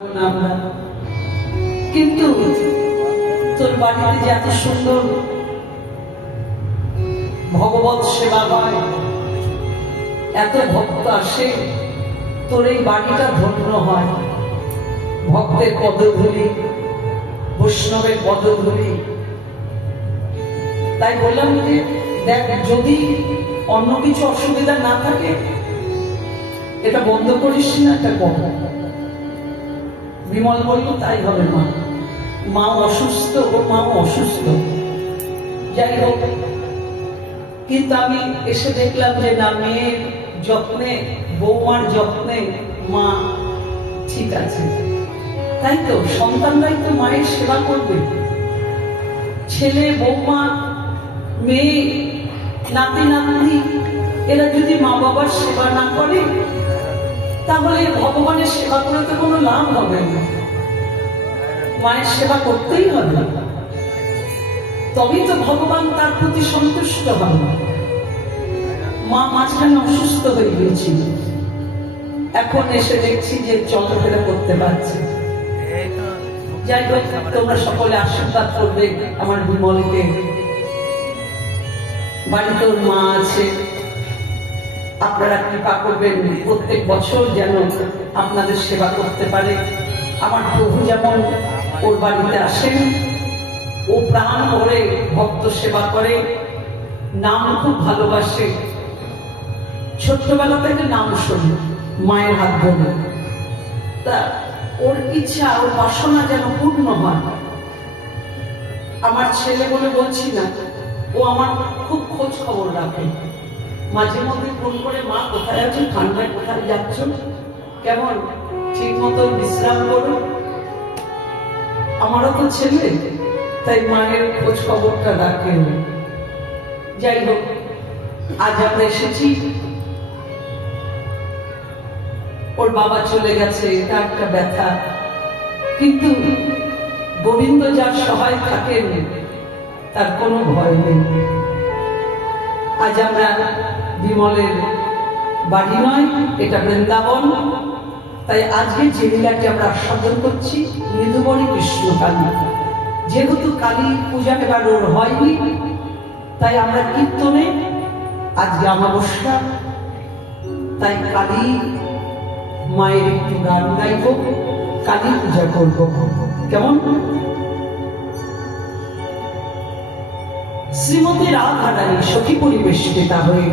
আমরা কিন্তু তোর বাড়িতে যে এত সুন্দর ভগবত সেবা হয়, এত ভক্ত আসে, তোর এই বাড়িটা ধন্য হয়। ভক্তের পদধূলি, বৈষ্ণবের পদধূলি। তাই বললাম যে দেখ, যদি অন্য কিছু অসুবিধা না থাকে এটা বন্ধ করিস না, এটা কম। বিমল বলল তাই হবে মা, মা অসুস্থ, ওর মা অসুস্থ, যাই হোক। কিন্তু আমি এসে দেখলাম যে না, মেয়ের যত্নে, বৌমার যত্নে মা ঠিক আছে। তাই তো সন্তানরাই তো মায়ের সেবা করবে। ছেলে, বৌমা, মেয়ে, নাতি নাতনি এরা যদি মা বাবার সেবা না করে তাহলে ভগবানের সেবা করে তো কোনো লাভ হবে না। মায়ের সেবা করতেই হবে, তবেই তো ভগবান তার প্রতি সন্তুষ্ট হবে। মা মাঝখানে অসুস্থ হয়ে গিয়েছিল, এখন এসে দেখছি যে চলাফেরা করতে পারছে। যাই হোক, তোমরা সকলে আশীর্বাদ করবে আমার বিমলকে। বাড়িতে ওর মা আছে, আপনারা কৃপা করবেন প্রত্যেক বছর যেন আপনাদের সেবা করতে পারে। আমার প্রভু যেমন ওর বাড়িতে আসেন, ও প্রাণ ভরে ভক্ত সেবা করে, নাম খুব ভালোবাসে, ছোট্টবেলা থেকে নাম শোনে মায়ের হাত ধরে। তা ওর ইচ্ছা, ওর বাসনা যেন পূর্ণ হয়। আমার ছেলে বলে বলছি না, ও আমার খুব খোঁজ খবর রাখে। মাঝে মধ্যে ফোন করে, মা কোথায় আছো, ঠান্ডায় কোথায় যাচ্ছ, কেমন, ঠিক মতো বিশ্রাম করো। আমারও তো ছেলে, তাই মায়ের খোঁজ খবরটা রাখে। যাই হোক, আজ আমরা এসেছি। ওর বাবা চলে গেছে, এটা একটা ব্যথা, কিন্তু গোবিন্দ যার সহায় থাকেন তার কোনো ভয় নেই। আজ আমরা বিমলের বাড়ি নয়, এটা বৃন্দাবন। তাই আজকে যে লীলাটি আমরা আস্বাদন করছি, মৃদুবরী কৃষ্ণকালী। যেহেতু কালী পূজা এবার ওর হয়নি, তাই আমরা কীর্তনে, আজকে অমাবস্যা, তাই কালী মায়ের একটু গান গাইব, কালী পূজা করব। কেমন? শ্রীমতী রাধারানী সখী পরিবেষ্টিতা হয়ে